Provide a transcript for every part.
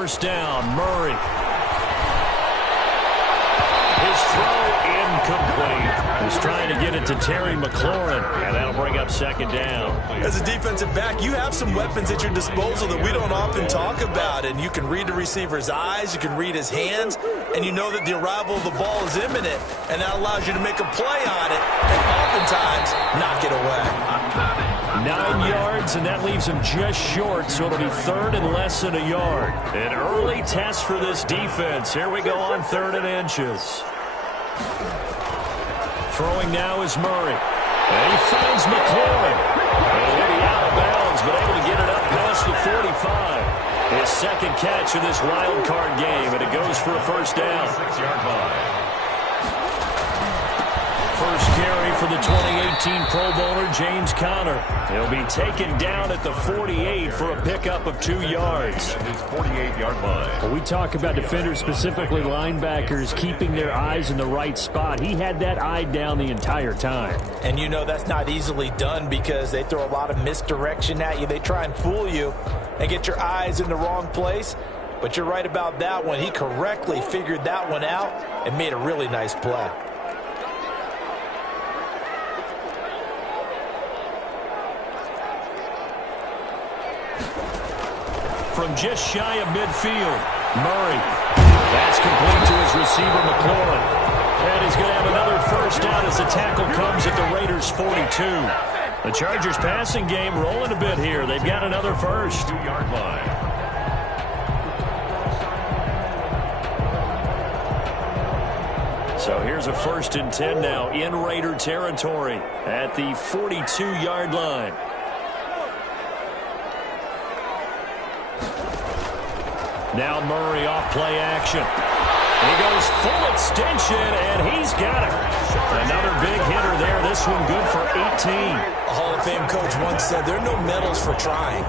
first down. Murray. His throw incomplete. He's trying to get it to Terry McLaurin, and that'll bring up second down. As a defensive back, you have some weapons at your disposal that we don't often talk about, and you can read the receiver's eyes, you can read his hands, and you know that the arrival of the ball is imminent, and that allows you to make a play on it, and oftentimes knock it away. 9 yards, and that leaves him just short, so it'll be third and less than a yard. An early test for this defense. Here we go on 3rd and inches. Throwing now is Murray. And he finds McLaurin. And he'll be out of bounds, but able to get it up past the 45. His second catch of this wild card game, and it goes for a first down. 6-yard line. First carry for the 2018 Pro Bowler, James Conner. He'll be taken down at the 48 for a pickup of 2 yards. At his 48-yard line. Well, we talk about defenders, specifically linebackers, keeping their eyes in the right spot. He had that eye down the entire time. And you know that's not easily done because they throw a lot of misdirection at you. They try and fool you and get your eyes in the wrong place. But you're right about that one. He correctly figured that one out and made a really nice play. From just shy of midfield, Murray. That's complete to his receiver, McLaurin. And he's going to have another first down as the tackle comes at the Raiders' 42. The Chargers passing game rolling a bit here. They've got another first. 2-yard line. So here's a 1st and 10 now in Raider territory at the 42-yard line. Now Murray off play action. He goes full extension, and he's got it. Another big hitter there. This one good for 18. A Hall of Fame coach once said there are no medals for trying.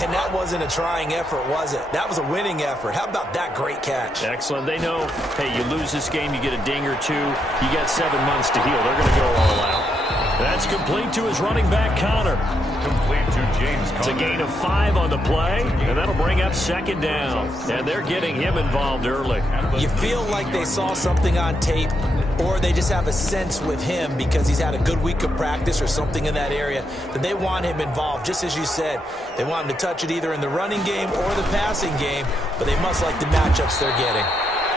And that wasn't a trying effort, was it? That was a winning effort. How about that great catch? Excellent. They know, hey, you lose this game, you get a ding or two. You got 7 months to heal. They're going to go all out. That's complete to his running back, Conner. Complete to James Conner. It's a gain of 5 on the play, and that'll bring up second down. And they're getting him involved early. You feel like they saw something on tape, or they just have a sense with him because he's had a good week of practice or something in that area that they want him involved. Just as you said, they want him to touch it either in the running game or the passing game, but they must like the matchups they're getting.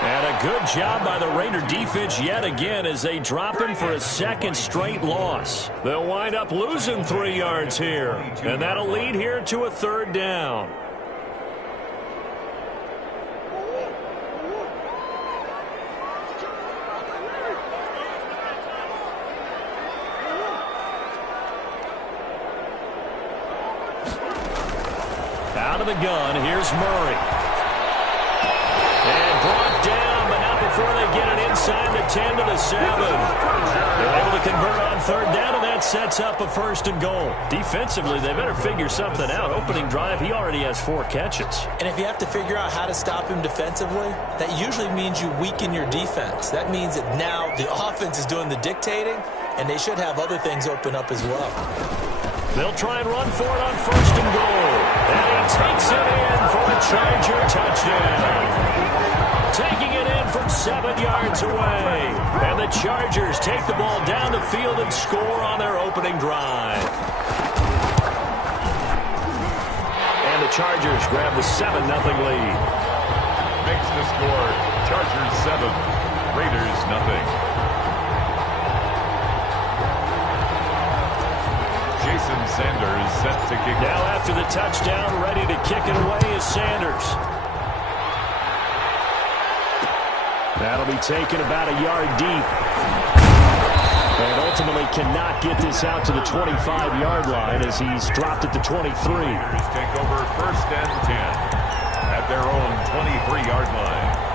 And a good job by the Raider defense yet again as they drop him for a second straight loss. They'll wind up losing 3 yards here, and that'll lead here to a 3rd down. Out of the gun, here's Murray. And brought down, but not before they get it inside the 10 to the 7. They're able to convert on 3rd down, and that sets up a 1st and goal. Defensively, they better figure something out. Opening drive, he already has 4 catches. And if you have to figure out how to stop him defensively, that usually means you weaken your defense. That means that now the offense is doing the dictating, and they should have other things open up as well. They'll try and run for it on 1st and goal. And he takes it in for a Charger touchdown. Taking it in from 7 yards away. And the Chargers take the ball down the field and score on their opening drive. And the Chargers grab the 7-0 lead. Makes the score. Chargers 7, Raiders 0. Jason Sanders set to kick. Now after the touchdown, ready to kick it away is Sanders. That'll be taken about a yard deep. And ultimately cannot get this out to the 25-yard line as he's dropped at the 23. Raiders take over 1st and 10 at their own 23-yard line.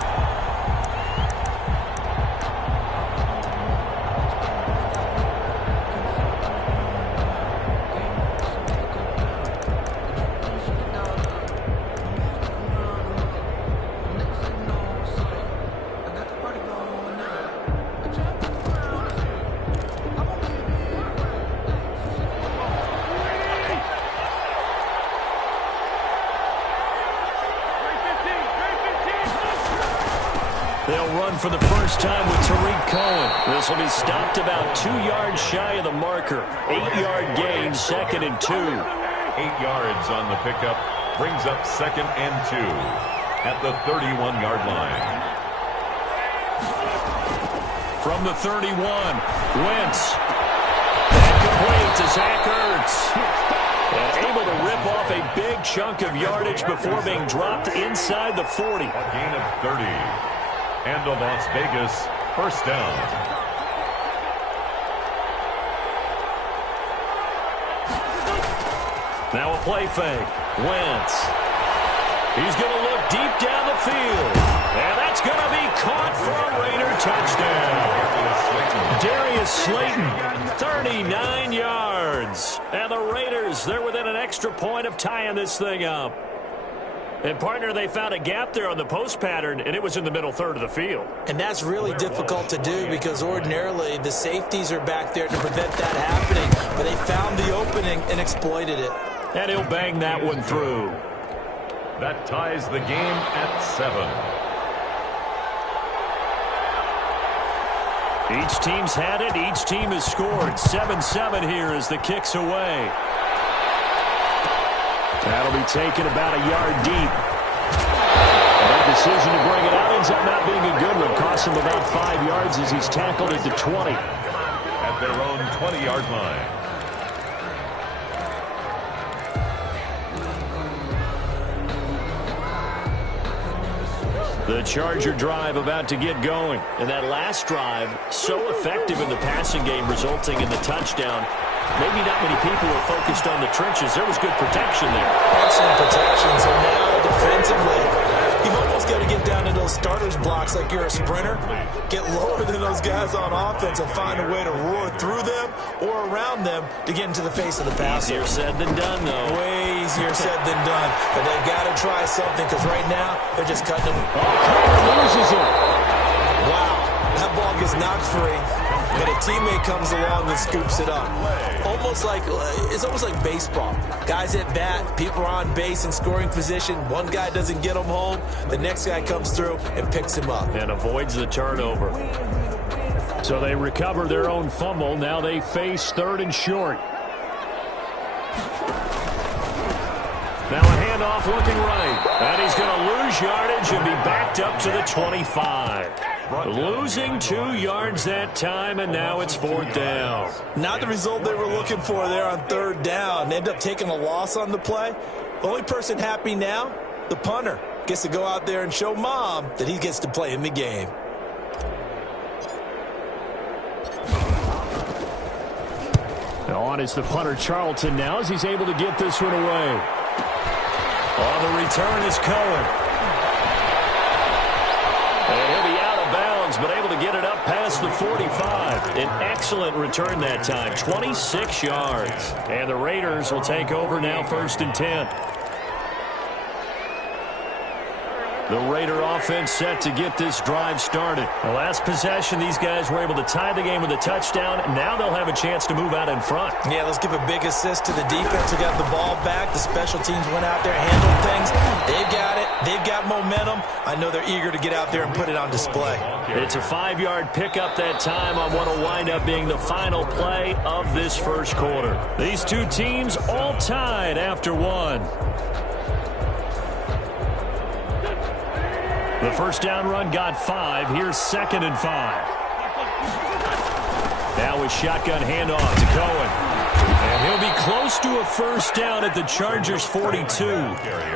run for the first time with Tariq Cohen. This will be stopped about 2 yards shy of the marker. 8-yard gain, 2nd and 2. 8 yards on the pickup. Brings up 2nd and 2 at the 31-yard line. From the 31, Wentz. And complete to Zach Ertz. And able to rip off a big chunk of yardage before being dropped inside the 40. A gain of 30. And a Las Vegas first down. Now a play fake. Wentz. He's going to look deep down the field. And that's going to be caught for a Raider touchdown. Darius Slayton, 39 yards. And the Raiders, they're within an extra point of tying this thing up. And, partner, they found a gap there on the post pattern, and it was in the middle third of the field. And that's really difficult to do because ordinarily the safeties are back there to prevent that happening. But they found the opening and exploited it. And he'll bang that one through. That ties the game at 7. Each team's had it. Each team has scored. 7-7 here as the kick's away. That'll be taken about a yard deep. And that decision to bring it out ends up not being a good one. Costs him about 5 yards as he's tackled at the 20. At their own 20-yard line. The Charger drive about to get going. And that last drive, so effective in the passing game, resulting in the touchdown. Maybe not many people were focused on the trenches. There was good protection there. Excellent protection. So now defensively, you've almost got to get down to those starters blocks like you're a sprinter. Get lower than those guys on offense and find a way to roar through them or around them to get into the face of the passer. Easier said than done, though. Way easier said than done. But they've got to try something because right now they're just cutting them. Oh, loses it. Wow. That ball gets knocked free. And a teammate comes along and scoops it up. It's almost like baseball. Guys at bat, people are on base in scoring position. One guy doesn't get him home. The next guy comes through and picks him up. And avoids the turnover. So they recover their own fumble. Now they face 3rd and short. Now a handoff looking right. And he's going to lose yardage and be backed up to the 25. Losing 2 yards that time, and now it's 4th down. Not the result they were looking for there on 3rd down. They end up taking a loss on the play. The only person happy now, the punter, gets to go out there and show mom that he gets to play in the game. On is the punter Charlton now as he's able to get this one away. On the return is Cohen. And he'll be out of bounds, but able to get it up past the 45. An excellent return that time, 26 yards. And the Raiders will take over now 1st and 10. The Raider offense set to get this drive started. The last possession, these guys were able to tie the game with a touchdown. Now they'll have a chance to move out in front. Yeah, let's give a big assist to the defense who got the ball back. The special teams went out there, handled things. They've got it. They've got momentum. I know they're eager to get out there and put it on display. It's a 5-yard pickup that time on what will wind up being the final play of this first quarter. These two teams all tied after one. The first down run got 5. Here's 2nd and 5. Now with shotgun handoff to Cohen. And he'll be close to a first down at the Chargers' 42.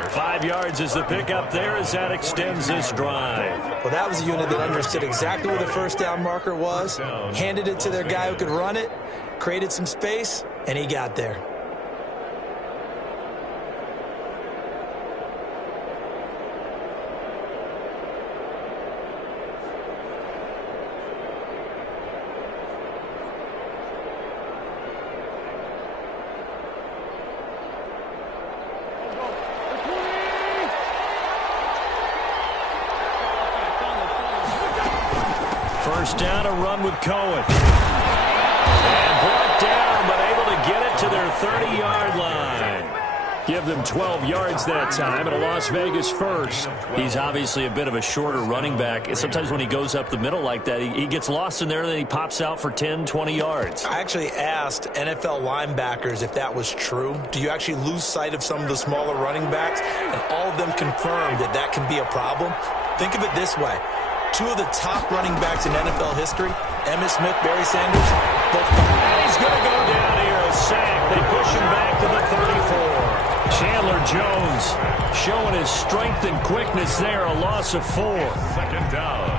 5 yards is the pickup there as that extends this drive. Well, that was a unit that understood exactly where the first down marker was, handed it to their guy who could run it, created some space, and he got there. First down, a run with Cohen. And brought down, but able to get it to their 30-yard line. Give them 12 yards that time and a Las Vegas first. He's obviously a bit of a shorter running back. Sometimes when he goes up the middle like that, he gets lost in there and then he pops out for 10, 20 yards. I actually asked NFL linebackers if that was true. Do you actually lose sight of some of the smaller running backs? And all of them confirmed that that can be a problem. Think of it this way. Two of the top running backs in NFL history, Emmitt Smith, Barry Sanders, both. And he's going to go down here, a sack. They push him back to the 34. Chandler Jones showing his strength and quickness there, a loss of 4. Second down.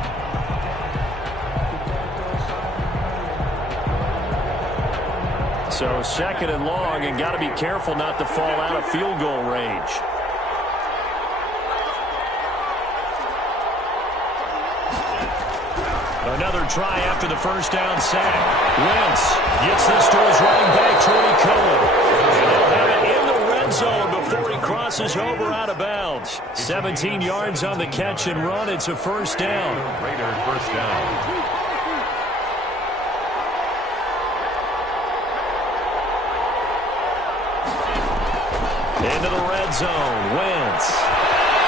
So second and long, and got to be careful not to fall out of field goal range. Another try after the first down sack. Wentz gets this to his running back, Troy Cohen. And he'll have it in the red zone before he crosses over out of bounds. 17 yards on the catch and run. It's a first down. Raider first down. Into the red zone. Wentz.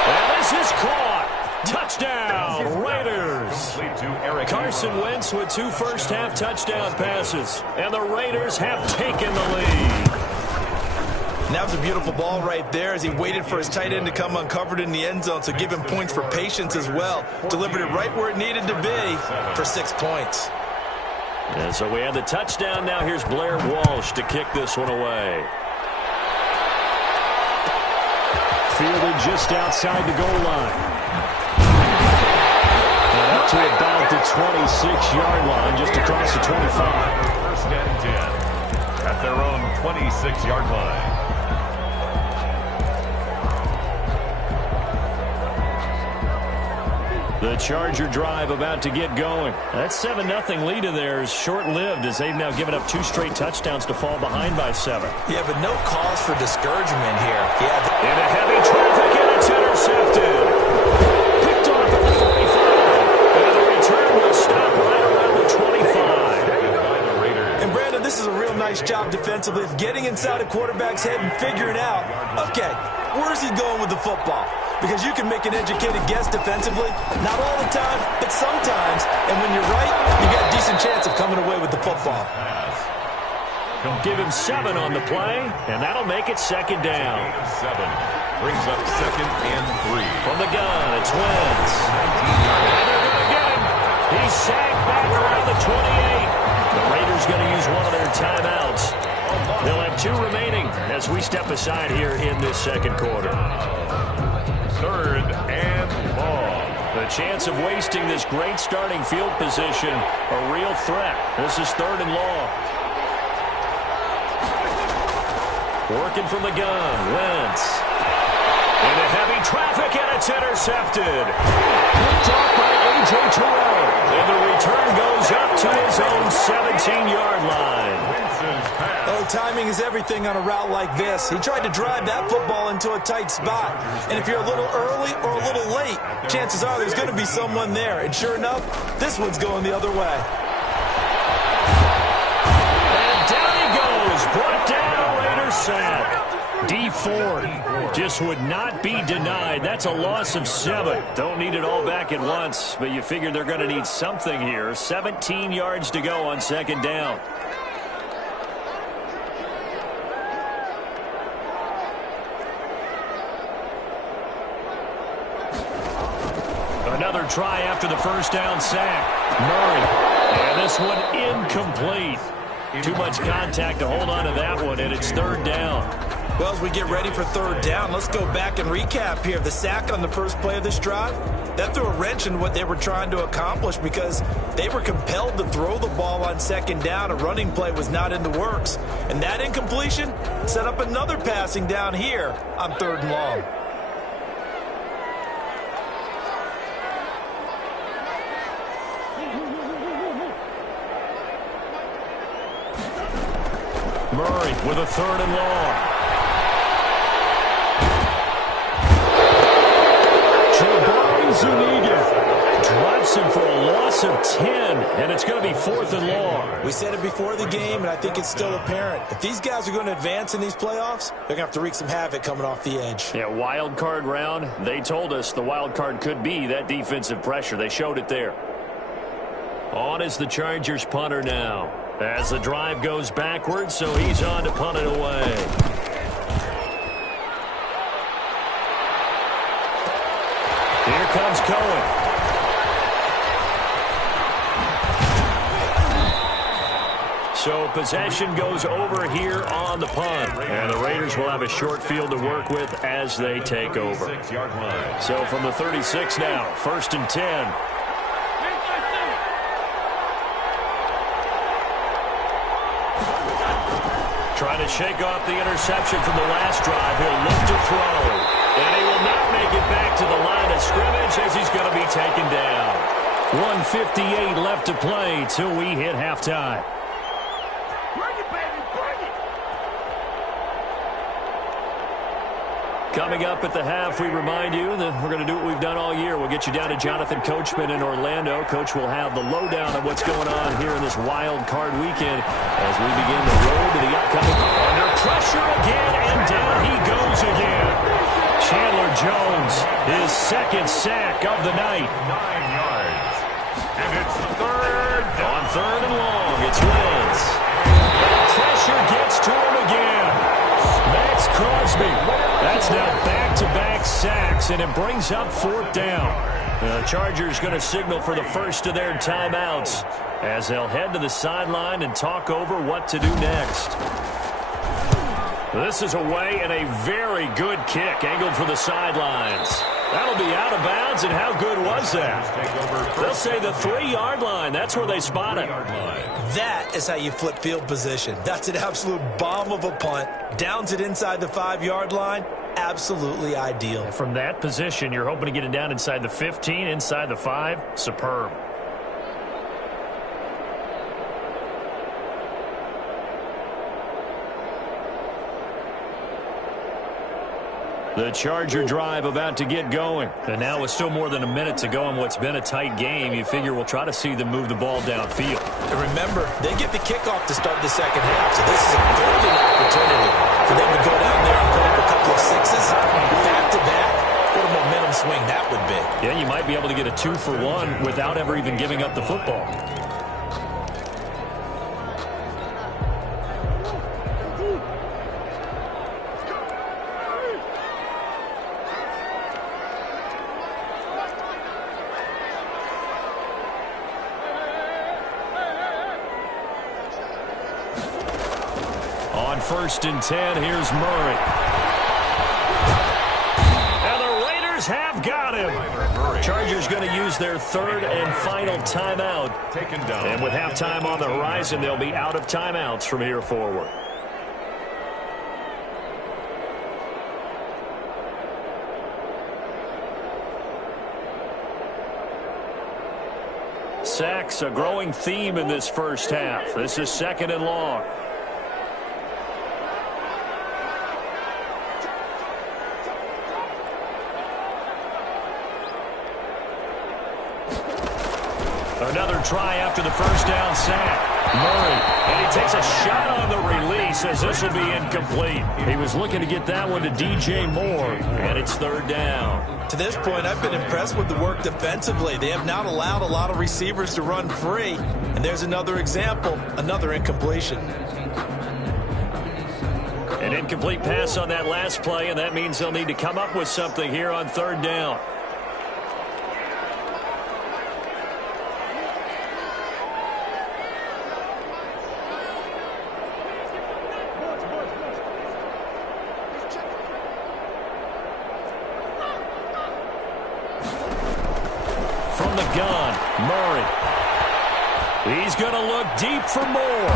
And this is caught. Touchdown, Raiders. Carson Wentz with 2 first-half touchdown passes. And the Raiders have taken the lead. And that was a beautiful ball right there as he waited for his tight end to come uncovered in the end zone, so give him points for patience as well. Delivered it right where it needed to be for 6 points. And so we have the touchdown. Now here's Blair Walsh to kick this one away. Fielded just outside the goal line. And up to about the 26-yard line, just across the 25. First and 10 at their own 26-yard line. The Charger drive about to get going. That 7-0 lead of theirs short-lived as they've now given up 2 straight touchdowns to fall behind by 7. Yeah, but no cause for discouragement here. Into heavy traffic, and it's intercepted. Picked off at the 45. And the return will stop right around the 25. And Brandon, this is a real nice job defensively of getting inside a quarterback's head and figuring out, okay, where's he going with the football? Because you can make an educated guess defensively. Not all the time, but sometimes. And when you're right, you got a decent chance of coming away with the football. Give him 7 on the play, and that'll make it second down. 7 brings up second and 3. From the gun, it's Wentz. And they're going to get him. He's sacked back around the 28. The Raiders going to use one of their timeouts. They'll have 2 remaining as we step aside here in this second quarter. Third and long. The chance of wasting this great starting field position, a real threat. This is third and long. Working from the gun, Wentz. Into heavy traffic, and it's intercepted. Picked off by A.J. Terrell. And the return goes up to his own 17-yard line. Oh, timing is everything on a route like this. He tried to drive that football into a tight spot. And if you're a little early or a little late, chances are there's going to be someone there. And sure enough, this one's going the other way. And down he goes. Brought down a Raiders sack. D Ford just would not be denied. That's a loss of 7. Don't need it all back at once, but you figure they're going to need something here. 17 yards to go on second down. Another try after the first down sack. Murray. And this one incomplete. Too much contact to hold on to that one, and it's third down. Well, as we get ready for third down, let's go back and recap here. The sack on the first play of this drive, that threw a wrench in what they were trying to accomplish because they were compelled to throw the ball on second down. A running play was not in the works. And that incompletion set up another passing down here on third and long. Murray with a third and long. Zuniga drives stops him for a loss of 10, and it's going to be 4th and long. We said it before the game, and I think it's still apparent. If these guys are going to advance in these playoffs, they're going to have to wreak some havoc coming off the edge. Yeah, wild card round. They told us the wild card could be that defensive pressure. They showed it there. On is the Chargers punter now, as the drive goes backwards, so he's on to punt it away. Here comes Cohen. So possession goes over here on the punt. And the Raiders will have a short field to work with as they take over. So from the 36 now, 1st and 10. Trying to shake off the interception from the last drive. He'll look to throw. And he will not make it back to the line of scrimmage as he's going to be taken down. 1:58 left to play till we hit halftime. Bring it, baby, bring it! Coming up at the half, we remind you that we're going to do what we've done all year. We'll get you down to Jonathan Coachman in Orlando. Coach will have the lowdown of what's going on here in this wild card weekend as we begin the road to the upcoming. Under pressure again, and down he goes again. Chandler Jones, his 2nd sack of the night. 9 yards. And it's 3rd down. On 3rd and long, it's Wentz. And pressure gets to him again. Max Crosby. That's now back-to-back sacks, and it brings up 4th down. The Chargers going to signal for the first of their timeouts as they'll head to the sideline and talk over what to do next. This is away, and a very good kick angled for the sidelines. That'll be out of bounds, and how good was that? They'll say the 3-yard line. That's where they spot it. That is how you flip field position. That's an absolute bomb of a punt. Downs it inside the 5-yard line. Absolutely ideal. From that position, you're hoping to get it down inside the 15, inside the 5. Superb. The Charger drive about to get going. And now with still more than a minute to go in what's been a tight game, you figure we'll try to see them move the ball downfield. And remember, they get the kickoff to start the second half, so this is a golden opportunity for them to go down there and put up a couple of 6s back-to-back. What a momentum swing that would be. Yeah, you might be able to get a 2-for-1 without ever even giving up the football. On 1st and 10, here's Murray. And the Raiders have got him. Chargers going to use their 3rd and final timeout. And with halftime on the horizon, they'll be out of timeouts from here forward. Sacks, a growing theme in this first half. This is 2nd and long. Another try after the first down sack. Murray, and he takes a shot on the release as this will be incomplete. He was looking to get that one to DJ Moore, and it's 3rd down. To this point, I've been impressed with the work defensively. They have not allowed a lot of receivers to run free. And there's another example, another incompletion. An incomplete pass on that last play, and that means they'll need to come up with something here on 3rd down. From the gun, Murray. He's going to look deep for more.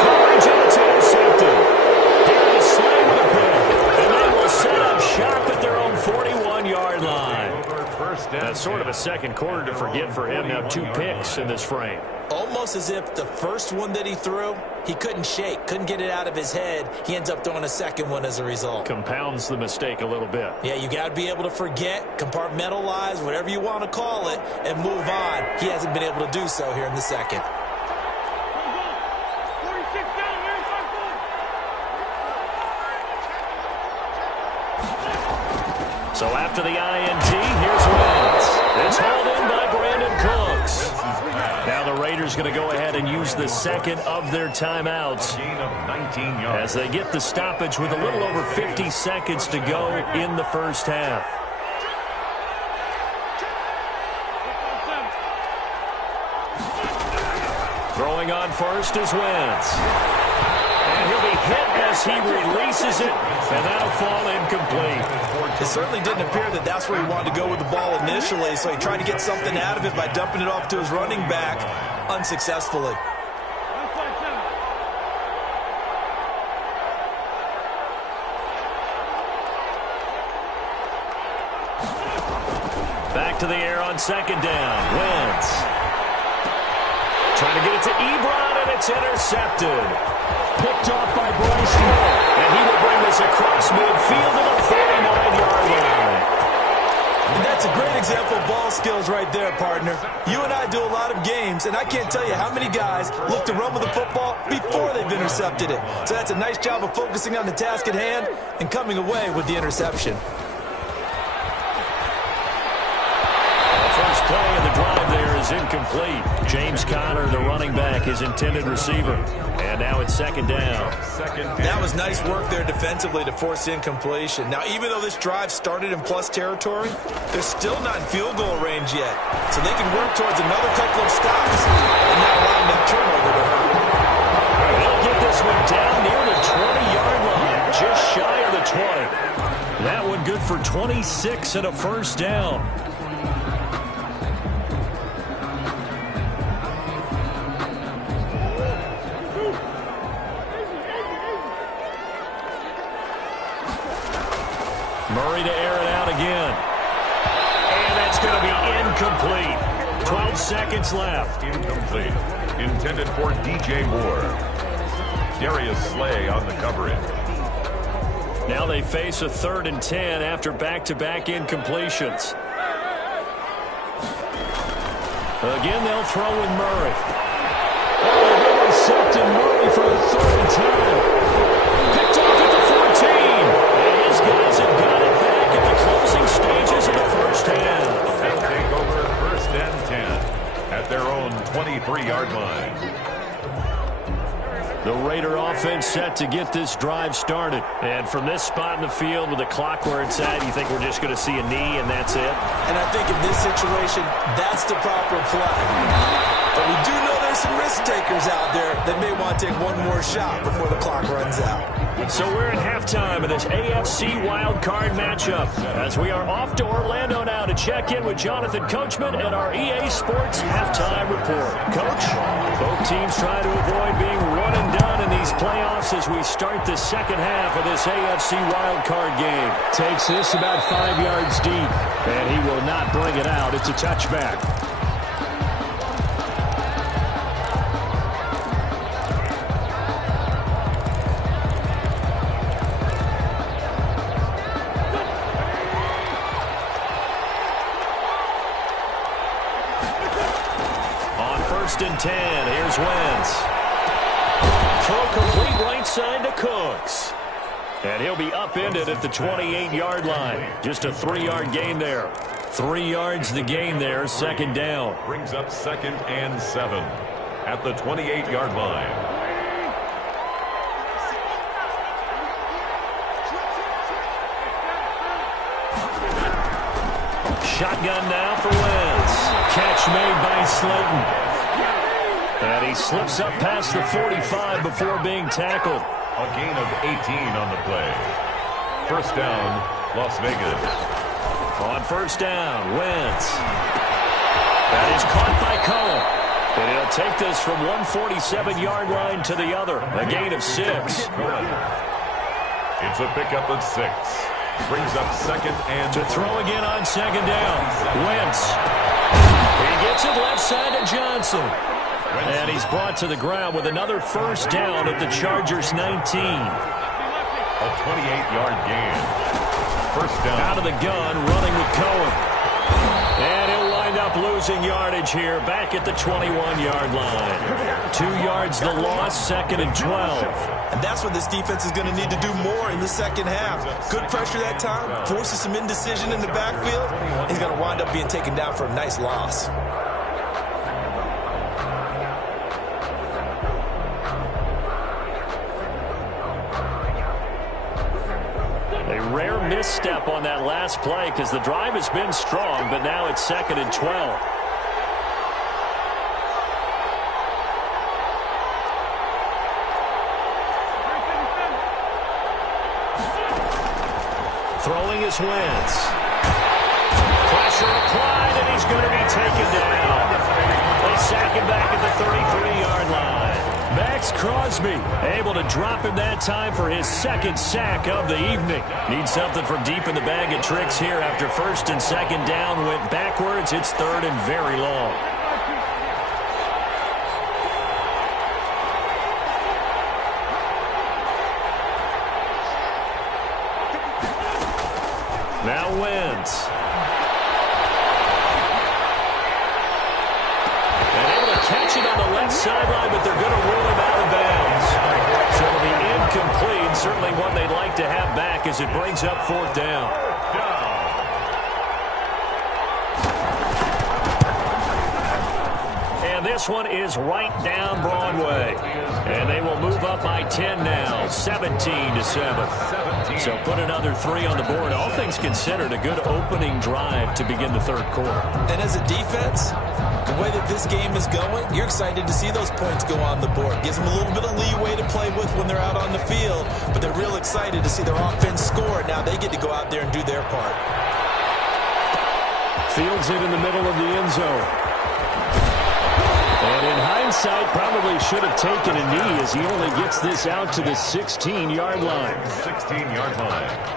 Coverage, and it's intercepted. Here to slay with a pick. And they will set up shop at their own 41-yard line. That's sort of a second quarter to forget for him. Now 2 picks in this frame. Almost as if the first one that he threw, he couldn't shake, couldn't get it out of his head. He ends up throwing a second one as a result. Compounds the mistake a little bit. Yeah, you got to be able to forget, compartmentalize, whatever you want to call it, and move on. He hasn't been able to do so here in the second. So after the INT, here's Wentz. It's hauled in by Brandon Cooks. Now the Raiders going to go ahead and use the second of their timeouts as they get the stoppage with a little over 50 seconds to go in the first half. Throwing on first is Wentz. And he'll be hit as he releases it, and that'll fall incomplete. It certainly didn't appear that that's where he wanted to go with the ball initially, so he tried to get something out of it by dumping it off to his running back unsuccessfully. Back to the air on second down. Wentz trying to get it to Ebron, and it's intercepted. Picked off by Bryce Hill, and he will bring this across midfield to the 49-yard line. And that's a great example of ball skills right there, partner. You and I do a lot of games, and I can't tell you how many guys look to run with the football before they've intercepted it. So that's a nice job of focusing on the task at hand and coming away with the interception. First play of the drive there is incomplete. James Conner, the running back, his intended receiver. And now it's second down. That was nice work there defensively to force incompletion. Now, even though this drive started in plus territory, they're still not in field goal range yet. So they can work towards another couple of stops and not allowing that turnover to hurt. They'll get this one down near the 20-yard line, just shy of the 20. That one good for 26 and a first down. Murray to air it out again. And that's going to be incomplete. 12 seconds left. Incomplete. Intended for DJ Moore. Darius Slay on the coverage. Now they face a 3rd and 10 after back-to-back incompletions. Again, they'll throw with Murray. Oh, intercepted Murray for the 3rd time. Picked off at the 14. And his guys have got it back at the closing stages of the first half. They'll take over 1st and 10 at their own 23-yard line. The Raider offense set to get this drive started. And from this spot in the field with the clock where it's at, you think we're just going to see a knee and that's it? And I think in this situation, that's the proper play. But we do know there's some risk takers out there that may want to take one more shot before the clock runs out. So we're at halftime of this AFC wildcard matchup as we are off to Orlando now to check in with Jonathan Coachman and our EA Sports halftime report. Coach, both teams try to avoid being run and done in these playoffs as we start the second half of this AFC wildcard game. Takes this about 5 yards deep, and he will not bring it out. It's a touchback. And 10. Here's Wentz. Throw complete right side to Cooks. And he'll be upended at the 28-yard line. Just a 3-yard gain there. 3 yards the gain there, second down. Brings up 2nd and 7 at the 28-yard line. Shotgun now for Wentz. Catch made by Slayton. And he slips up past the 45 before being tackled. A gain of 18 on the play. First down, Las Vegas. On first down, Wentz. That is caught by Cullen. And he'll take this from 147-yard line to the other. A gain of 6. It's a pickup of 6. Brings up 2nd and... To throw again on second down. Wentz. He gets it left side to Johnson. And he's brought to the ground with another first down at the Chargers' 19. A 28-yard gain. First down. Out of the gun, running with Cohen. And he'll wind up losing yardage here, back at the 21-yard line. 2 yards the loss, 2nd and 12. And that's what this defense is going to need to do more in the second half. Good pressure that time, forces some indecision in the backfield. He's going to wind up being taken down for a nice loss. A rare misstep on that last play because the drive has been strong, but now it's 2nd and 12. Throwing his Wentz. Pressure applied, and he's going to be taken down. They sack him back at the 33-yard line. Max Crosby able to drop him that time for his 2nd sack of the evening. Needs something from deep in the bag of tricks here after 1st and 2nd down went backwards. It's 3rd and very long. Now Wentz. And able to catch it on the left sideline, but they're going to rule him out of bounds. So it'll be incomplete. Certainly one they'd like to have back as it brings up 4th down. And this one is right down Broadway. And they will move up by 10 now, 17-7. So put another 3 on the board. All things considered, a good opening drive to begin the 3rd quarter. And as a defense, the way that this game is going, you're excited to see those points go on the board. Gives them a little bit of leeway to play with when they're out on the field, but they're real excited to see their offense score. Now they get to go out there and do their part. Fields it in the middle of the end zone. And in hindsight, probably should have taken a knee as he only gets this out to the 16-yard line. 16-yard line.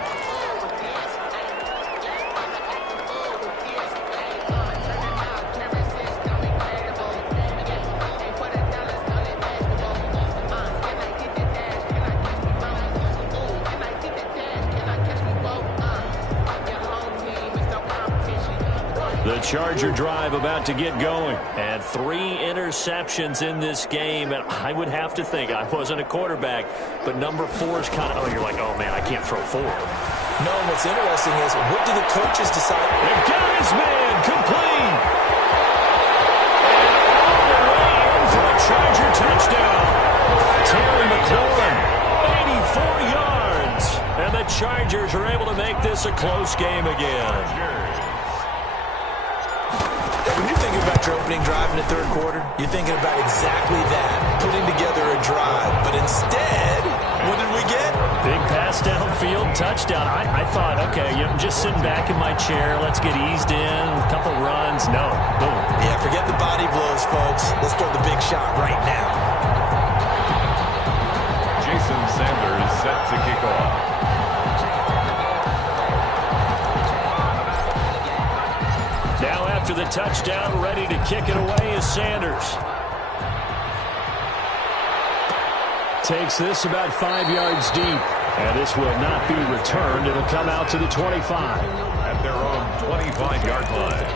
The Charger drive about to get going. And 3 interceptions in this game. And I would have to think, I wasn't a quarterback, but number 4 is kind of, oh, you're like, oh, man, I can't throw 4. No, and what's interesting is, what do the coaches decide? They've got his man, complete. And all the way in for a Charger touchdown. Terry McLaurin, 84 yards. And the Chargers are able to make this a close game again. When you're thinking about your opening drive in the 3rd quarter, you're thinking about exactly that, putting together a drive. But instead, what did we get? Big pass downfield, touchdown. I thought, okay, I'm just sitting back in my chair. Let's get eased in, a couple runs. No, boom. Yeah, forget the body blows, folks. Let's throw the big shot right now. Jason Sanders set to kick off. Now after the touchdown, ready to kick it away is Sanders. Takes this about 5 yards deep. And this will not be returned. It'll come out to the 25. At their own 25-yard line.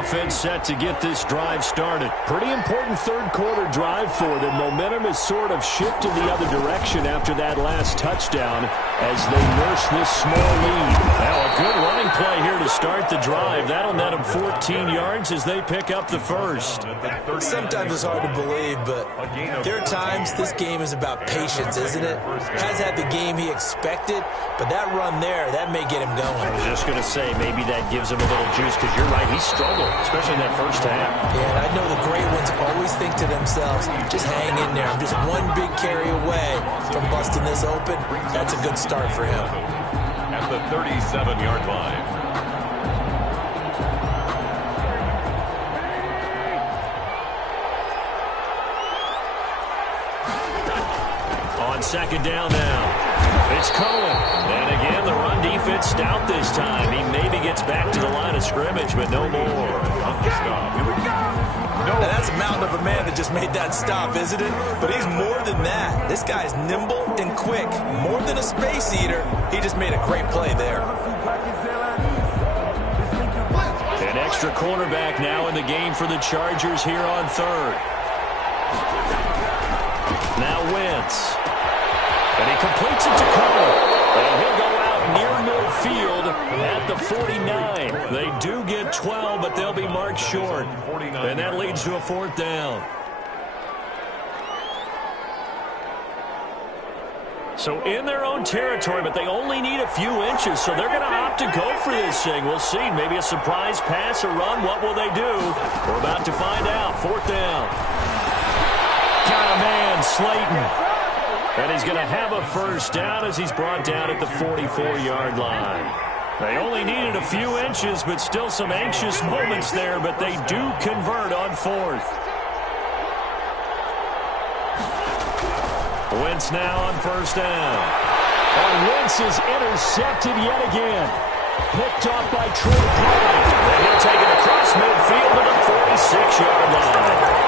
Offense set to get this drive started. Pretty important 3rd quarter drive for them. Momentum has sort of shifted the other direction after that last touchdown as they nurse this small lead. Now a good running play here to start the drive. That'll net them 14 yards as they pick up the first. Sometimes it's hard to believe, but there are times this game is about patience, isn't it? Has had the game he expected, but that run there, that may get him going. I was just going to say, maybe that gives him a little juice because you're right. He's struggled, especially in that first half. Yeah, and I know the great ones always think to themselves, just hang in there. I'm just one big carry away from busting this open. That's a good start for him. At the 37-yard line. On second down now. It's Cohen. And again, the run defense stout this time. He maybe gets back to the line of scrimmage, but no more. Stop. Here we go. Now that's a mountain of a man that just made that stop, isn't it? But he's more than that. This guy's nimble and quick. More than a space eater. He just made a great play there. An extra cornerback now in the game for the Chargers here on third. Now Wentz. And he completes it to Cohen. And he'll go out near midfield at the 49. They do get 12, but they'll be marked short. And that leads to a fourth down. So in their own territory, but they only need a few inches, so they're going to opt to go for this thing. We'll see. Maybe a surprise pass or run. What will they do? We're about to find out. Fourth down. Got a man, Slayton. And he's going to have a first down as he's brought down at the 44-yard line. They only needed a few inches, but still some anxious moments there, but they do convert on fourth. Wentz now on first down. And Wentz is intercepted yet again. Picked off by Troy Pine. And he'll take it across midfield to the 46-yard line.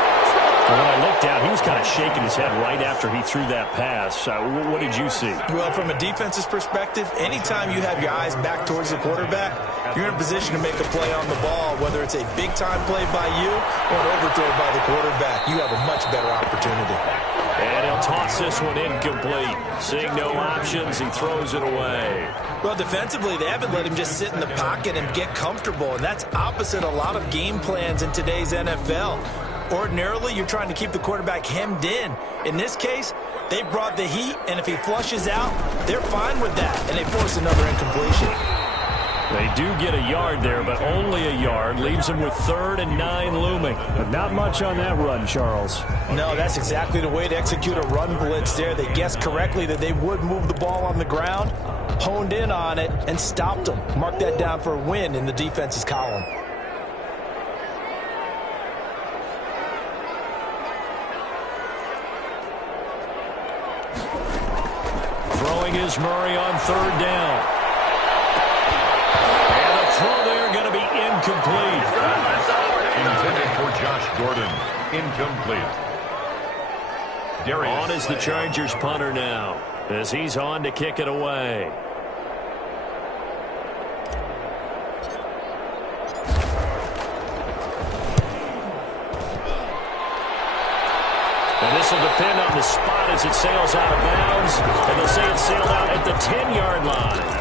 When I looked down, he was kind of shaking his head right after he threw that pass. What did you see? Well, from a defense's perspective, anytime you have your eyes back towards the quarterback, you're in a position to make a play on the ball, whether it's a big-time play by you or an overthrow by the quarterback. You have a much better opportunity. And he'll toss this one incomplete. Seeing no options, he throws it away. Well, defensively, they haven't let him just sit in the pocket and get comfortable, and that's opposite a lot of game plans in today's NFL. Ordinarily, you're trying to keep the quarterback hemmed in. In this case, they brought the heat, and if he flushes out, they're fine with that, and they force another incompletion. They do get a yard there, but only a yard. Leaves them with 3rd and 9 looming. But not much on that run, Charles. No, that's exactly the way to execute a run blitz there. They guessed correctly that they would move the ball on the ground, honed in on it, and stopped them. Mark that down for a win in the defense's column. Throwing is Murray on 3rd down. And the throw there going to be incomplete. Intended for Josh Gordon. Incomplete. On is the Chargers punter now, as he's on to kick it away. And this will depend on the spot as it sails out of bounds. And they'll say it sailed out at the 10-yard line.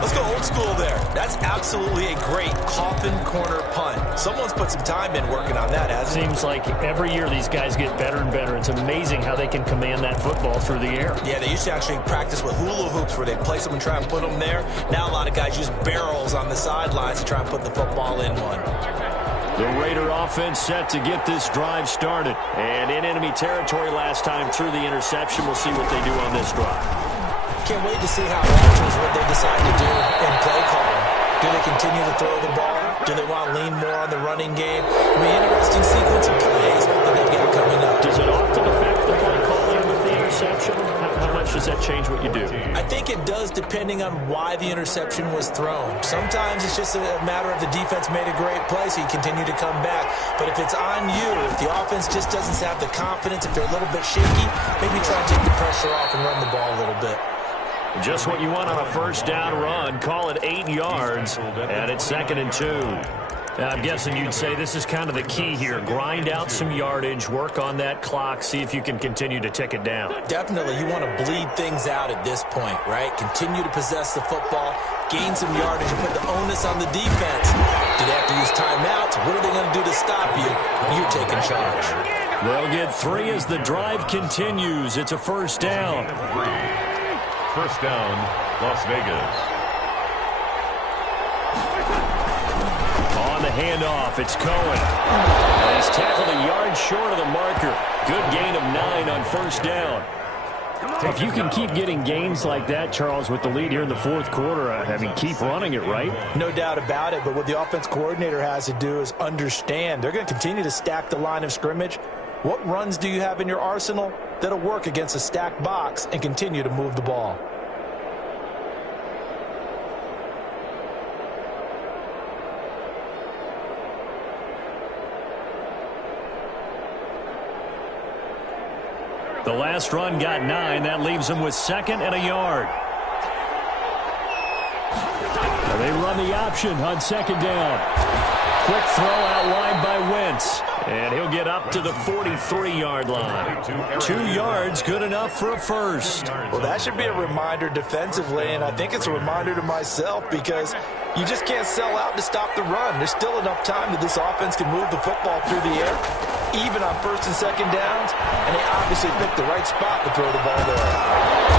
Let's go old school there. That's absolutely a great coffin corner punt. Someone's put some time in working on that, hasn't it? Seems like every year these guys get better and better. It's amazing how they can command that football through the air. Yeah, they used to actually practice with hula hoops where they place them and try and put them there. Now a lot of guys use barrels on the sidelines to try and put the football in one. The Raider offense set to get this drive started. And in enemy territory last time through the interception. We'll see what they do on this drive. Can't wait to see how it alters what they decide to do in play calling. Do they continue to throw the ball? Do they want to lean more on the running game? It'll be an interesting sequence of plays that they got coming up. Does it often affect the play calling with the interception? How much does that change what you do? I think it does depending on why the interception was thrown. Sometimes it's just a matter of the defense made a great play, so you continue to come back. But if it's on you, if the offense just doesn't have the confidence, if they're a little bit shaky, maybe try and take the pressure off and run the ball a little bit. Just what you want on a first down run. Call it 8 yards, and it's 2nd and 2. I'm guessing you'd say this is kind of the key here. Grind out some yardage, work on that clock, see if you can continue to tick it down. Definitely. You want to bleed things out at this point, right? Continue to possess the football, gain some yardage, and put the onus on the defense. Do they have to use timeouts? What are they going to do to stop you? You're taking charge. They'll get 3 as the drive continues. It's a first down. First down, Las Vegas. On the handoff, it's Cohen. And he's tackled a yard short of the marker. Good gain of 9 on first down. If you can keep getting gains like that, Charles, with the lead here in the fourth quarter, I mean, keep running it, right? No doubt about it, but what the offense coordinator has to do is understand. They're going to continue to stack the line of scrimmage. What runs do you have in your arsenal that'll work against a stacked box and continue to move the ball? The last run got 9. That leaves them with 2nd and a yard. And they run the option on 2nd down. Quick throw out wide by Wentz. And he'll get up to the 43-yard line. 2 yards, good enough for a first. Well, that should be a reminder defensively, and I think it's a reminder to myself because you just can't sell out to stop the run. There's still enough time that this offense can move the football through the air, even on 1st and 2nd downs, and they obviously picked the right spot to throw the ball there.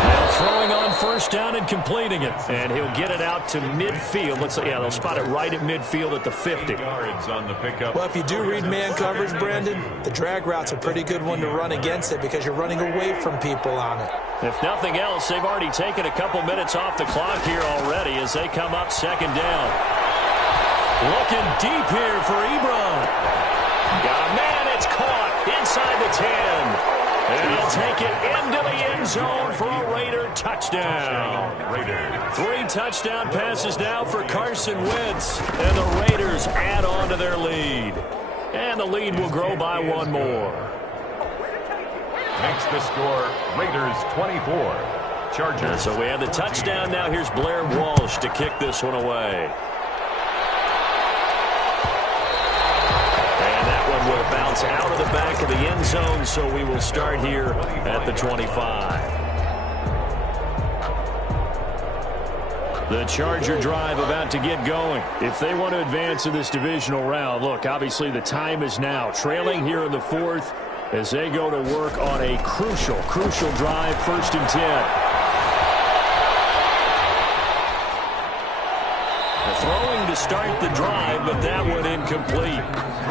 Now throwing on 1st down and completing it, and he'll get it out to midfield. Looks like, yeah, they'll spot it right at midfield at the 50. Yards on the pickup. Well, if you do read man coverage, Brandon, the drag route's a pretty good one to run against it because you're running away from people on it. If nothing else, they've already taken a couple minutes off the clock here already as they come up 2nd down. Looking deep here for Ebron. Got a man, it's caught inside the 10. And he'll take it into the end zone for a Raider touchdown. 3 touchdown passes now for Carson Wentz. And the Raiders add on to their lead. And the lead will grow by 1 more. Makes the score Raiders 24. Chargers. So we have the touchdown. Now here's Blair Walsh to kick this one away. Will bounce out of the back of the end zone, so we will start here at the 25. The Charger drive about to get going. If they want to advance in this divisional round, look, obviously the time is now. Trailing here in the 4th as they go to work on a crucial drive, 1st and 10. Throwing to start the drive, but that one incomplete.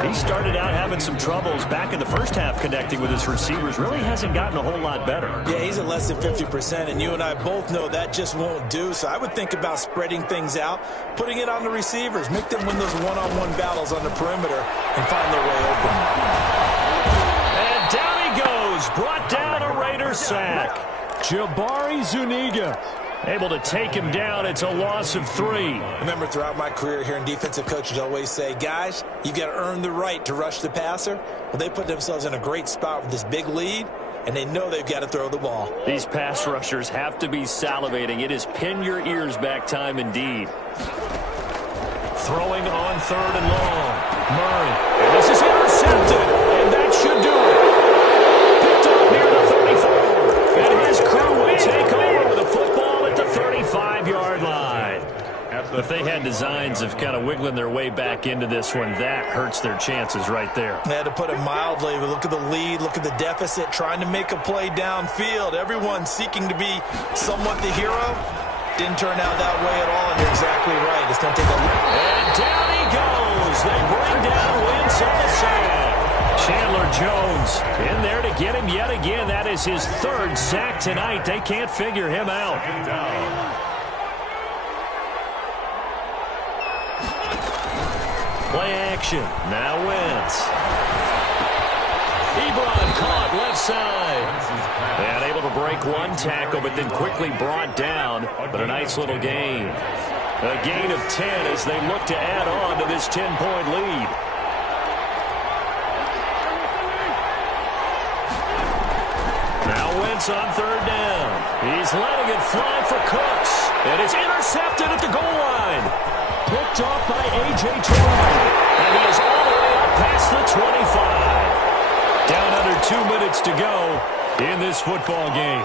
He started out having some troubles back in the first half connecting with his receivers. Really hasn't gotten a whole lot better. Yeah, he's at less than 50%, and you and I both know that just won't do. So I would think about spreading things out, putting it on the receivers, make them win those one-on-one battles on the perimeter, and find their way open. And down he goes, brought down a Raider sack. Jabari Zuniga able to take him down. It's a loss of 3. Remember, throughout my career here in defensive coaches always say, guys, you've got to earn the right to rush the passer. Well, they put themselves in a great spot with this big lead, and they know they've got to throw the ball. These pass rushers have to be salivating. It is pin your ears back time indeed. Throwing on 3rd and long. Murray. And this is intercepted, and that should do it. Picked up near the 34. And his crew will take over with a football at the 35-yard line. If they had designs of kind of wiggling their way back into this one, that hurts their chances right there. They had to put it mildly. But look at the lead, look at the deficit, trying to make a play downfield. Everyone seeking to be somewhat the hero. Didn't turn out that way at all, and you're exactly right. It's going to take a look. And down he goes. They bring down Wentz on the sack. Chandler Jones in there to get him yet again. That is his 3rd sack tonight. They can't figure him out. Play action. Now Wentz. Ebron caught left side. And able to break 1 tackle, but then quickly brought down. But a nice little gain. A gain of 10 as they look to add on to this 10-point lead. Now Wentz on 3rd down. He's letting it fly for Cooks. And it's intercepted at the goal line. Picked off by A.J. Terrell. And he is all the way up past the 25. Down under 2 minutes to go in this football game.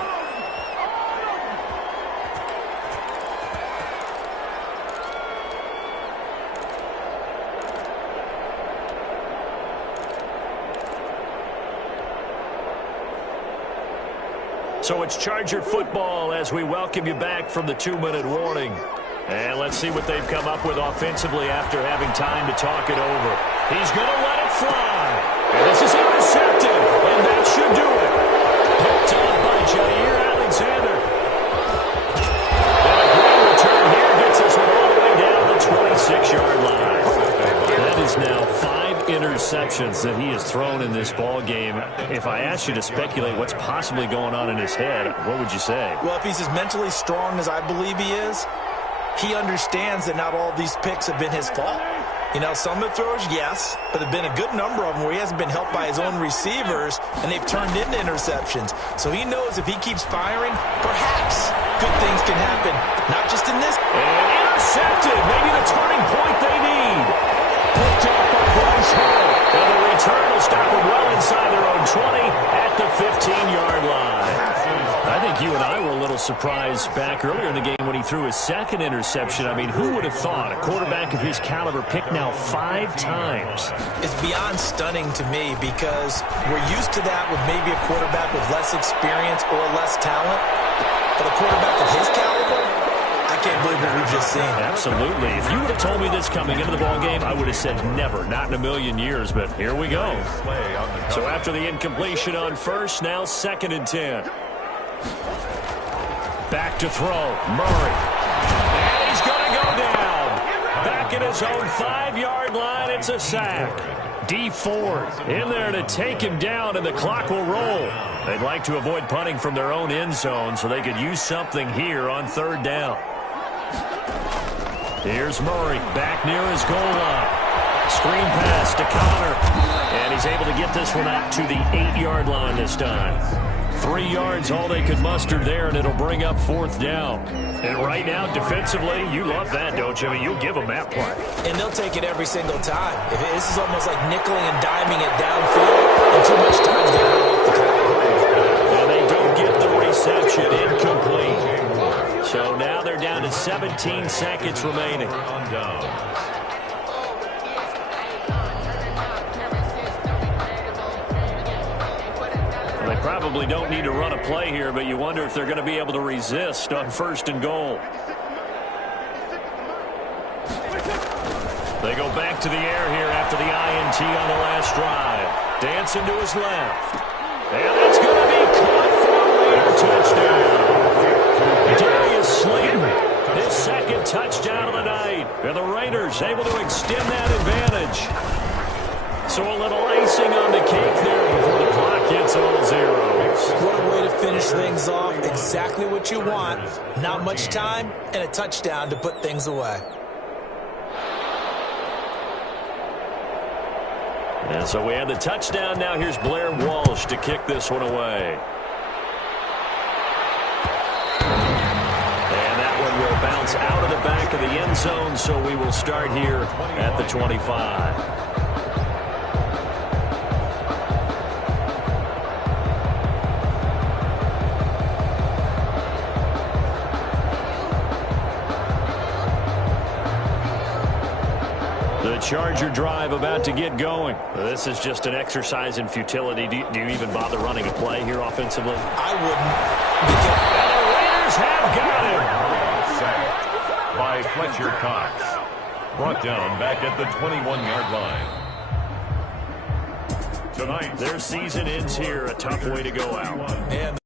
So it's Charger football as we welcome you back from the 2-minute warning. And let's see what they've come up with offensively after having time to talk it over. He's going to let it fly. And this is intercepted. And that should do it. Picked up by Jair Alexander. And a great return here gets us all the way down the 26-yard line. That is now 5 interceptions that he has thrown in this ball game. If I asked you to speculate what's possibly going on in his head, what would you say? Well, if he's as mentally strong as I believe he is, he understands that not all of these picks have been his fault. You know, some of the throws, yes, but there have been a good number of them where he hasn't been helped by his own receivers, and they've turned into interceptions. So he knows if he keeps firing, perhaps good things can happen, not just in this. And intercepted, maybe the turning point they need. Picked up by Bryce Hall. And the return will stop them well inside their own 20 at the 15-yard line. I think you and I were a little surprised back earlier in the game when he threw his second interception. I mean, who would have thought a quarterback of his caliber picked now 5 times? It's beyond stunning to me because we're used to that with maybe a quarterback with less experience or less talent. But a quarterback of his caliber, I can't believe what we've just seen. Absolutely. If you would have told me this coming into the ballgame, I would have said never, not in a million years, but here we go. So after the incompletion on first, now 2nd and 10. Back to throw, Murray. And he's going to go down. Back at his own 5-yard line, it's a sack. D Ford in there to take him down, and the clock will roll. They'd like to avoid punting from their own end zone so they could use something here on 3rd down. Here's Murray back near his goal line. Screen pass to Connor. And he's able to get this one out to the 8-yard line this time. 3 yards, all they could muster there, and it'll bring up 4th down. And right now, defensively, you love that, don't you? I mean, you'll give them that play. And they'll take it every single time. This is almost like nickeling and diming it downfield, and too much time to get off the clock. And they don't get the reception, incomplete. So now they're down to 17 seconds remaining. They probably don't need to run a play here, but you wonder if they're going to be able to resist on 1st and goal. They go back to the air here after the INT on the last drive. Dancing to his left. And that's going to be caught for a touchdown. Darius Slayton, his 2nd touchdown of the night. And the Raiders able to extend that advantage. So a little icing on the cake there before the clock hits all zeros. What a way to finish things off. Exactly what you want. Not much time and a touchdown to put things away. And so we have the touchdown. Now here's Blair Walsh to kick this one away. And that one will bounce out of the back of the end zone, so we will start here at the 25. The Charger drive about to get going. This is just an exercise in futility. Do you even bother running a play here offensively? I wouldn't. And the Raiders have got him. By Fletcher Cox. Brought down back at the 21-yard line. Tonight, their season ends here. A tough way to go out. And